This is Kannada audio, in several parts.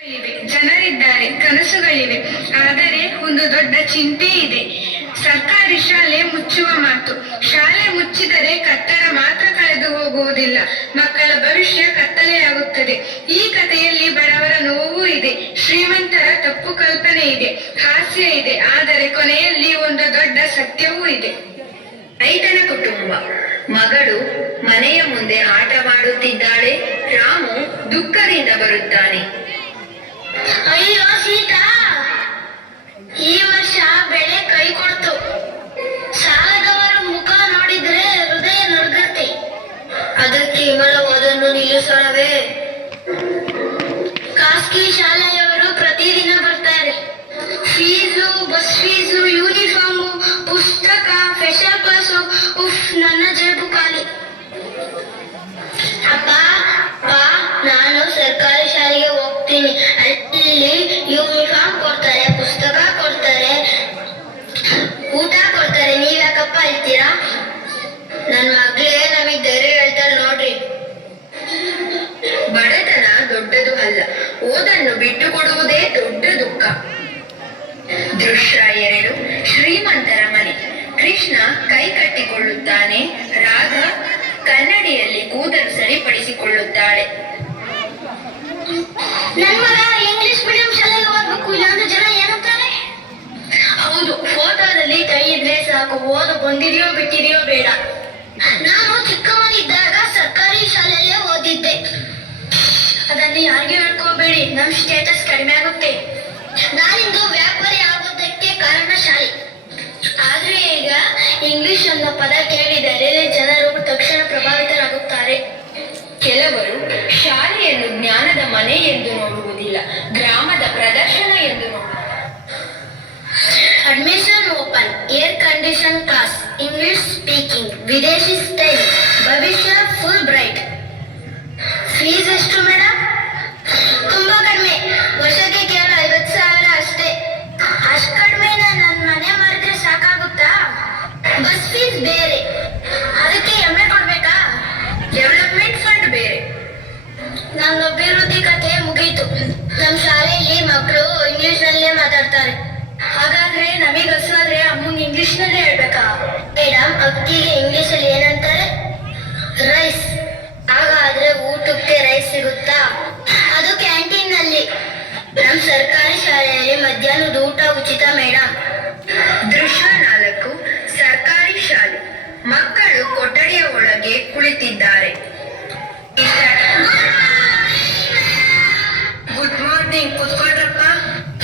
ಜನರಿದ್ದಾರೆ, ಕನಸುಗಳಿವೆ. ಆದರೆ ಒಂದು ದೊಡ್ಡ ಚಿಂತೆ ಇದೆ. ಸರ್ಕಾರಿ ಶಾಲೆ ಮುಚ್ಚುವ ಮಾತು. ಶಾಲೆ ಮುಚ್ಚಿದರೆ ಕಟ್ಟಡ ಮಾತ್ರ ಕಳೆದು ಹೋಗುವುದಿಲ್ಲ, ಮಕ್ಕಳ ಭವಿಷ್ಯ ಕತ್ತಲೆಯಾಗುತ್ತದೆ. ಈ ಕಥೆಯಲ್ಲಿ ಬಡವರ ನೋವು ಇದೆ, ಶ್ರೀಮಂತರ ತಪ್ಪು ಕಲ್ಪನೆ ಇದೆ, ಹಾಸ್ಯ ಇದೆ, ಆದರೆ ಕೊನೆಯಲ್ಲಿ ಒಂದು ದೊಡ್ಡ ಸತ್ಯವೂ ಇದೆ. ರೈತನ ಕುಟುಂಬ. ಮಗಳು ಮನೆಯ ಮುಂದೆ ಆಟವಾಡುತ್ತಿದ್ದಾಳೆ. ರಾಮು ದುಃಖದಿಂದ ಬರುತ್ತಾನೆ. ಅಯ್ಯೋ ಸೀತಾ, ಈ ವರ್ಷ ಬೆಳೆ ಕೈ ಕೊಡ್ತು. ಸಾಲದವರ ಮುಖ ನೋಡಿದ್ರೆ ಹೃದಯ ನಡುಗತ್ತೆ. ಅದಕ್ಕೆ ವಿಮಲ ಓದನ್ನು ನಿಲ್ಲಿಸೋಣವೇ? ಖಾಸಗಿ ಶಾಲೆಯವರು ಪ್ರತಿದಿನ ಬರ್ತಾರೆ. ಫೀಸು, ಬಸ್ ಫೀಸು, ಯೂನಿಫಾರ್ಮು, ಪುಸ್ತಕ, ಸ್ಪೆಷಲ್ ಕ್ಲಾಸು. ಉಫ್, ನನ್ನ ಜೇಬು ಖಾಲಿ. ಅಪ್ಪ, ನಾನು ಸರ್ಕಾರಿ ಶಾಲೆಗೆ ಹೋಗ್ತೀನಿ. ಅಲ್ಲಿ ಯೂನಿಫಾರ್ಮ್ ಕೊಡ್ತಾರೆ, ಪುಸ್ತಕ ಕೊಡ್ತಾರೆ, ಊಟ ಕೊಡ್ತಾರೆ. ನೀವ್ಯಾಕಪ್ಪ ಹೇಳ್ತೀರಾ? ನನ್ ಮಗ್ಳೇ ನಮಗ್ ಧೈರ್ಯ ಹೇಳ್ತಾರೆ ನೋಡ್ರಿ. ಬಡತನ ದೊಡ್ಡದು ಅಲ್ಲ, ಓದನ್ನು ಬಿಟ್ಟು ಕೊಡುವುದೇ ದೊಡ್ಡ ದುಃಖ. ದೃಶ್ಯ 2. ಶ್ರೀಮಂತರ ಮನೆ. ಕೃಷ್ಣ ಕೈ ಕಟ್ಟಿಕೊಳ್ಳುತ್ತಾನೆ. ರಾಧ ಕನ್ನಡಿಯಲ್ಲಿ ಕೂದಲು ಸರಿಪಡಿಸಿಕೊಳ್ಳುತ್ತಾಳೆ. ನನ್ ಮಗ ಇಂಗ್ಲಿಷ್ ಮೀಡಿಯಂ ಶಾಲೆಗೆ ಓದ್ಬೇಕು, ಇಲ್ಲಾಂದ್ರೆ ಜನ ಏನಂತಾರೆ? ಹೌದು, ಫೋಟೋದಲ್ಲಿ ಕೈ ಇದ್ರೆ ಸಾಕು, ಓದು ಬಂದಿದೆಯೋ ಬಿಟ್ಟಿದೆಯೋ ಬೇಡ. ನಾನು ಚಿಕ್ಕವನಿದ್ದಾಗ ಸರ್ಕಾರಿ ಶಾಲೆಯಲ್ಲೇ ಓದಿದ್ದೆ. ಅದನ್ನು ಯಾರಿಗೆ ಹೇಳ್ಕೋಬೇಡಿ, ನಮ್ ಸ್ಟೇಟಸ್ ಕಡಿಮೆ ಆಗುತ್ತೆ. ನಾನಿಂದು ವ್ಯಾಪಾರಿ ಆಗೋದಕ್ಕೆ ಕಾರಣ ಶಾಲೆ. ಆದ್ರೆ ಈಗ ಇಂಗ್ಲಿಷ್ ಅನ್ನೋ ಪದ ಕೇಳಿದರೆ ಜನರು ತಕ್ಷಣ ಪ್ರಭಾವಿತರಾಗುತ್ತಾರೆ. ಕೆಲವರು ಶಾಲೆಯನ್ನು ಜ್ಞಾನದ ಮನೆ ಎಂದು ನೋಡುವುದಿಲ್ಲ, ಗ್ರಾಮದ ಪ್ರದರ್ಶನ ಎಂದು ನೋಡುತ್ತಾರೆ. Admission open, air condition class, English speaking, ವಿದೇಶಿ ಸ್ಟೈಲ್, ಭವಿಷ್ಯ ಫುಲ್ ಬ್ರೈಟ್. ಫೀಸ್ ಎಷ್ಟು ಮೇಡಮ್? ತುಂಬಾ ಕಡಿಮೆ, ವರ್ಷಕ್ಕೆ ಕೇವಲ 50,000 ಅಷ್ಟೇ. ಅಷ್ಟು ಕಡಿಮೆ ನನ್ನ ಮನೆ ಮಾಡಿದ್ರೆ ಸಾಕಾಗುತ್ತಾ? ಬಸ್ ಫೀಸ್ ಬೇರೆ, ಅದಕ್ಕೆ ಎಮ್ಮೆ ಕೊಡ್ಬೇಕಾ? ಡೆವಲಪ್ಮೆಂಟ್ ಫಂಡ್ ಬೇರೆ. ನನ್ನ ಅಭಿವೃದ್ಧಿ ಕಥೆ ಮುಗೀತು. ನಮ್ಮ ಶಾಲೆಯಲ್ಲಿ ಮಕ್ಕಳು ಇಂಗ್ಲಿಷ್ ನಲ್ಲೇ ಮಾತಾಡ್ತಾರೆ. ಹಾಗಾದ್ರೆ ನಮಗೆ ಹಸುವಾದ್ರೆ ಅಮ್ಮಂಗೆ ಇಂಗ್ಲಿಷ್ ನಲ್ಲೇ ಹೇಳ್ಬೇಕಾ? ಮೇಡಮ್, ಅಕ್ಕಿಗೆ ಇಂಗ್ಲಿಷ್ ಅಲ್ಲಿ ಏನಂತಾರೆ? ರೈಸ್. ಹಾಗಾದ್ರೆ ಊಟಕ್ಕೆ ರೈಸ್ ಸಿಗುತ್ತಾ? ಅದು ಕ್ಯಾಂಟೀನ್ ನಲ್ಲಿ. ನಮ್ಮ ಸರ್ಕಾರಿ ಶಾಲೆಯಲ್ಲಿ ಮಧ್ಯಾಹ್ನದ ಊಟ ಉಚಿತ ಮೇಡಮ್. ದೃಶ್ಯ 4. ಸರ್ಕಾರಿ ಶಾಲೆ. ಮಕ್ಕಳು ಕೊಠಡಿಯ ಒಳಗೆ ಕುಳಿತಿದ್ದಾರೆ. ಗುಡ್ ಮಾರ್ನಿಂಗ್, ಕೂತ್ಕೊಳ್ರಪ್ಪ.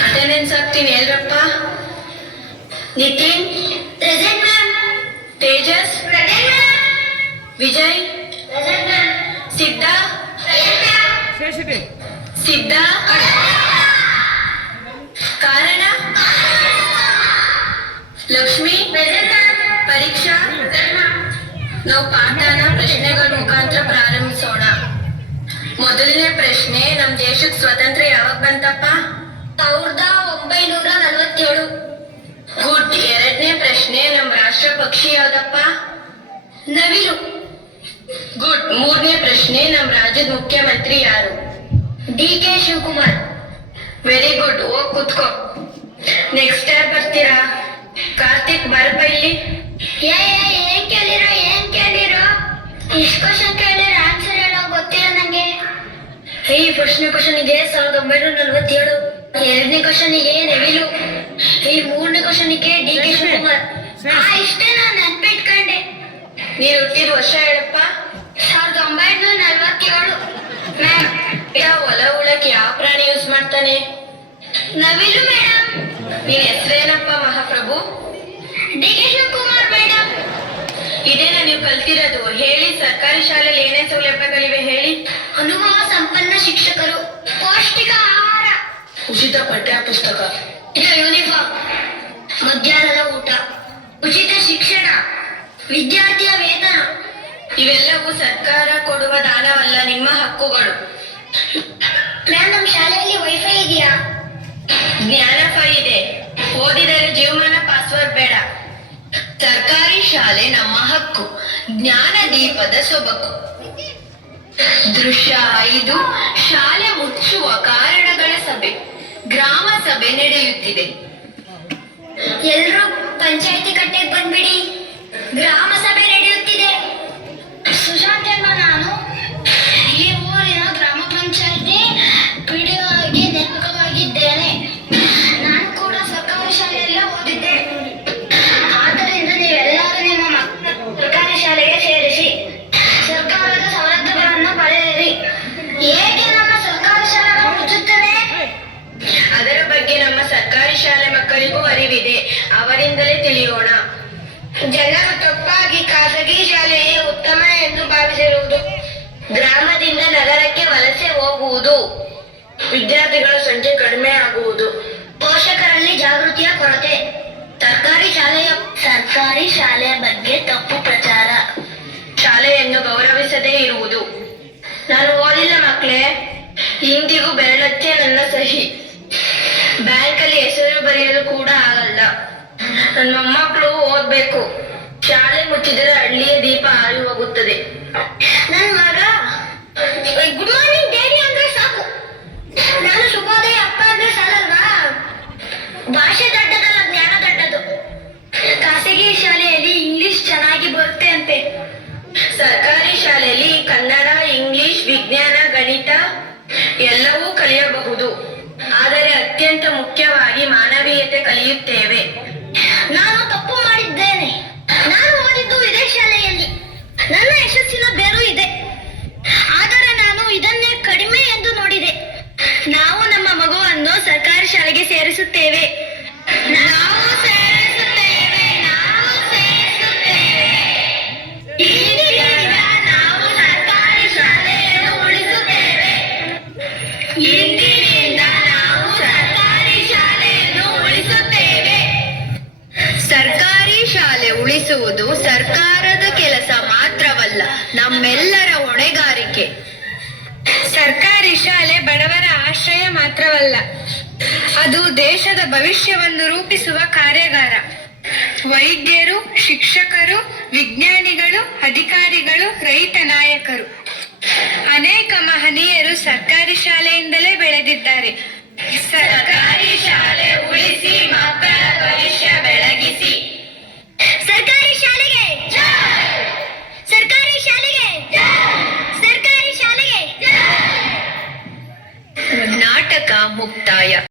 ಅಟೆಂಡೆನ್ಸ್ ಹಾಕ್ತೀನಿ, ಎಲ್ರಪ್ಪ? Nitin present ma'am. Tejas, present ma'am. Vijay, present ma'am. Siddha, present ma'am. Siddha, ಕಾರಣ, Lakshmi, present ma'am. Pariksha. Present ma'am. ನಾವು ಪಾಠನ ಪ್ರಶ್ನೆಗಳ ಮುಖಾಂತರ ಪ್ರಾರಂಭಿಸೋಣ. ಮೊದಲನೇ ಪ್ರಶ್ನೆ, ನಮ್ ದೇಶಕ್ಕೆ ಸ್ವಾತಂತ್ರ್ಯ ಯಾವಾಗ ಬಂತಪ್ಪ? 1947. ಗುಡ್. ಎರಡನೇ ಪ್ರಶ್ನೆ, ನಮ್ ರಾಷ್ಟ್ರ ಪಕ್ಷಿ ಯಾವ್ದಪ್ಪ? ನವಿಲು. ಗುಡ್. ಮೂರನೇ ಪ್ರಶ್ನೆ, ನಮ್ ರಾಜ್ಯದ ಮುಖ್ಯಮಂತ್ರಿ ಯಾರು? DK ಶಿವಕುಮಾರ್. ವೆರಿ ಗುಡ್, ಹೋಗ್ ಕುತ್ಕೋ. ನೆಕ್ಸ್ಟ್ ಯಾರು ಬರ್ತೀರಾ? ಕಾರ್ತಿಕ್, ಬರಪ್ಪ ಇಲ್ಲಿ. ಏನ್ ಕೇಳಿರೋ? ಇಷ್ಟು ಕ್ವಶನ್ ಕೇಳಿದ್ರೆ ಆನ್ಸರ್ ಹೇಳೋ ಗೊತ್ತಿಲ್ಲ ನಂಗೆ. ಈ ಫಸ್ಟ್ನೇ ಕ್ವಶನ್ಗೆ 1947, ಎರಡನೇ ಕ್ವಶನ್ಗೆ ನವಿಲು, ಈ ಮೂರನೇ ಕ್ವಶನ್ಗೆ DK ಶಿವಕುಮಾರ್. ಇಷ್ಟೇ ನಾನು ನೆನ್ಪಿಟ್ಕೊಂಡೆ. ನೀನು ಹುಟ್ಟಿದ ವರ್ಷ ಹೇಳಪ್ಪ. 1947. ಮ್ಯಾಮ್, ಹೊಲ ಉಳಕ್ಕೆ ಯಾವ ಪ್ರಾಣಿ ಯೂಸ್ ಮಾಡ್ತಾನೆ? ನವಿಲು ಮೇಡಮ್. ನೀನ್ ಹೆಸರೇನಪ್ಪ ಮಹಾಪ್ರಭು? DK Shivakumar madam. ಇದೇನ ನೀವು ಕಲ್ತಿರೋದು? ಹೇಳಿ, ಸರ್ಕಾರಿ ಶಾಲೆಯಲ್ಲಿ ಏನೇನ್ ಸೌಲಭ್ಯಗಳಿವೆ ಹೇಳಿ. ಅನುಭವ ಸಂಪನ್ನ ಶಿಕ್ಷಕರು, ಪೌಷ್ಟಿಕ ಆಹಾರ, ಉಚಿತ ಪಠ್ಯ ಪುಸ್ತಕ, ಯೂನಿಫಾರ್ಮ್, ಮಧ್ಯಾಹ್ನದ ಊಟ, ಉಚಿತ ಶಿಕ್ಷಣ, ವಿದ್ಯಾರ್ಥಿಯ ವೇತನ. ಇವೆಲ್ಲವೂ ಸರ್ಕಾರ ಕೊಡುವ ದಾನವಲ್ಲ, ನಿಮ್ಮ ಹಕ್ಕುಗಳು. ಮ್ಯಾಮ್, ನಮ್ಮ ಶಾಲೆಯಲ್ಲಿ ವೈಫೈ ಇದೆಯಾ? ಜ್ಞಾನಫೈ ಇದೆ. ಓದಿದರೆ ಜೀವಮಾನ ಪಾಸ್ವರ್ಡ್ ಬೇಡ. ಸರ್ಕಾರಿ ಶಾಲೆ ನಮ್ಮ ಹಕ್ಕು, ಜ್ಞಾನ ದೀಪದ ಸೊಬಕು. ದೃಶ್ಯ 5 ಶಾಲೆ ಮುಚ್ಚುವ ಕಾರಣಗಳ ಗ್ರಾಮ ಸಭೆ ನಡೆಯುತ್ತಿದೆ. ಎಲ್ರೂ ಪಂಚಾಯತಿ ಕಟ್ಟೆಗೆ ಬಂದ್ಬಿಡಿ, ಗ್ರಾಮ ಸಭೆ ನಡೆಯುತ್ತಿದೆ. ಸುಶಾಂತ್ ಎಂಬ ನಾನು ಈ ಊರಿನ ಗ್ರಾಮ ಪಂಚಾಯತಿ ಪಿಡಿಒ ಆಗಿ ನೇಮಕವಾಗಿದ್ದೇನೆ. ನಾನು ಕೂಡ ಸರ್ಕಾರಿ ಶಾಲೆಯಲ್ಲೇ ಓದಿದ್ದೆ. ಆದ್ದರಿಂದ ನೀವೆಲ್ಲರೂ ನಿಮ್ಮ ಮಕ್ಕಳನ್ನು ಸರ್ಕಾರಿ ಶಾಲೆಗೆ ಸೇರಿಸಿ ಸರ್ಕಾರದ ಸವಲತ್ತುಗಳನ್ನು ಪಡೆಯಿರಿ. ಹೇಗೆ ನಮ್ಮ ಸರ್ಕಾರಿ ಶಾಲೆಗಳು ಮುಚ್ಚುತ್ತವೆ? ಅದರ ಬಗ್ಗೆ ನಮ್ಮ ಸರ್ಕಾರಿ ಶಾಲೆ ಮಕ್ಕಳಿಗೂ ಅರಿವಿದೆ, ಅವರಿಂದಲೇ ತಿಳಿಯೋಣ. ಜನರು ತಪ್ಪಾಗಿ ಖಾಸಗಿ ಶಾಲೆಯೇ ಉತ್ತಮ ಎಂದು ಭಾವಿಸಿರುವುದು, ಗ್ರಾಮದಿಂದ ನಗರಕ್ಕೆ ವಲಸೆ ಹೋಗುವುದು, ವಿದ್ಯಾರ್ಥಿಗಳ ಸಂಖ್ಯೆ ಕಡಿಮೆ ಆಗುವುದು, ಪೋಷಕರಲ್ಲಿ ಜಾಗೃತಿಯ ಕೊರತೆ, ಸರ್ಕಾರಿ ಶಾಲೆಯ ಬಗ್ಗೆ ತಪ್ಪು ಪ್ರಚಾರ, ಶಾಲೆಯನ್ನು ಗೌರವಿಸದೇ ಇರುವುದು. ನಾನು ಓದಿಲ್ಲ ಮಕ್ಕಳೇ, ಇಂದಿಗೂ ಬೆರಳಚ್ಚೆ ನನ್ನ ಸಹಿ. ಬ್ಯಾಂಕಲ್ಲಿ ಹೆಸರು ಬರೆಯಲು ಕೂಡ ಆಗಲ್ಲ. ನನ್ನ ಮೊಮ್ಮಕ್ಕಳು ಓದ್ಬೇಕು. ಶಾಲೆ ಮುಚ್ಚಿದರೆ ಹಳ್ಳಿಯ ದೀಪ ಆರಿ ಹೋಗುತ್ತದೆ. ನನ್ನ ಮಗ ಗುಡ್ ಮಾರ್ನಿಂಗ್ ಡ್ಯಾಡಿ ಅಂದ್ರೆ ಸಾಕು, ನಾನು ಶುಭೋದಯ ಅಪ್ಪ ಅಂದ್ರೆ ಸಾಲಲ್ವಾ? ಭಾಷೆ ದೊಡ್ಡದಲ್ಲ, ಜ್ಞಾನ ದೊಡ್ಡದು. ಖಾಸಗಿ ಶಾಲೆಯಲ್ಲಿ ಇಂಗ್ಲಿಷ್ ಚೆನ್ನಾಗಿ ಬರುತ್ತೆ ಅಂತೆ. ಸರ್ಕಾರಿ ಶಾಲೆಯಲ್ಲಿ ಕನ್ನಡ, ಇಂಗ್ಲಿಷ್, ವಿಜ್ಞಾನ, ಗಣಿತ ಎಲ್ಲವೂ ಕಲಿಯಬಹುದು. ಆದರೆ ಅತ್ಯಂತ ಮುಖ್ಯವಾಗಿ ಮಾನವೀಯತೆ ಕಲಿಯುತ್ತೇವೆ. ನಾನು ತಪ್ಪು ಮಾಡಿದ್ದೇನೆ. ನಾನು ಓದಿದ್ದು ಇದೇ ಶಾಲೆಯಲ್ಲಿ, ನನ್ನ ಯಶಸ್ಸಿನ ಬೇರು ಇದೆ. ಆದರೆ ನಾನು ಇದನ್ನೇ ಕಡಿಮೆ ಎಂದು ನೋಡಿದೆ. ನಾವು ನಮ್ಮ ಮಗುವನ್ನು ಸರ್ಕಾರಿ ಶಾಲೆಗೆ ಸೇರಿಸುತ್ತೇವೆ. ಇಂದಿನಿಂದ ನಾವು ಸರ್ಕಾರಿ ಶಾಲೆಯನ್ನು ಉಳಿಸುತ್ತೇವೆ. ಸರ್ಕಾರಿ ಶಾಲೆ ಉಳಿಸುವುದು ಸರ್ಕಾರದ ಕೆಲಸ ಮಾತ್ರವಲ್ಲ, ನಮ್ಮೆಲ್ಲರ ಹೊಣೆಗಾರಿಕೆ. ಸರ್ಕಾರಿ ಶಾಲೆ ಬಡವರ ಆಶ್ರಯ ಮಾತ್ರವಲ್ಲ, ಅದು ದೇಶದ ಭವಿಷ್ಯವನ್ನು ರೂಪಿಸುವ ಕಾರ್ಯಾಗಾರ. ವೈದ್ಯರು, ಶಿಕ್ಷಕರು, ವಿಜ್ಞಾನಿಗಳು, ಅಧಿಕಾರಿಗಳು, ರೈತ ನಾಯಕರು, ಅನೇಕ ಮಹನೀಯರು ಸರ್ಕಾರಿ ಶಾಲೆಯಿಂದಲೇ ಬೆಳೆದಿದ್ದಾರೆ. ಸರ್ಕಾರಿ ಶಾಲೆ ಉಳಿಸಿ ಮಕ್ಕಳ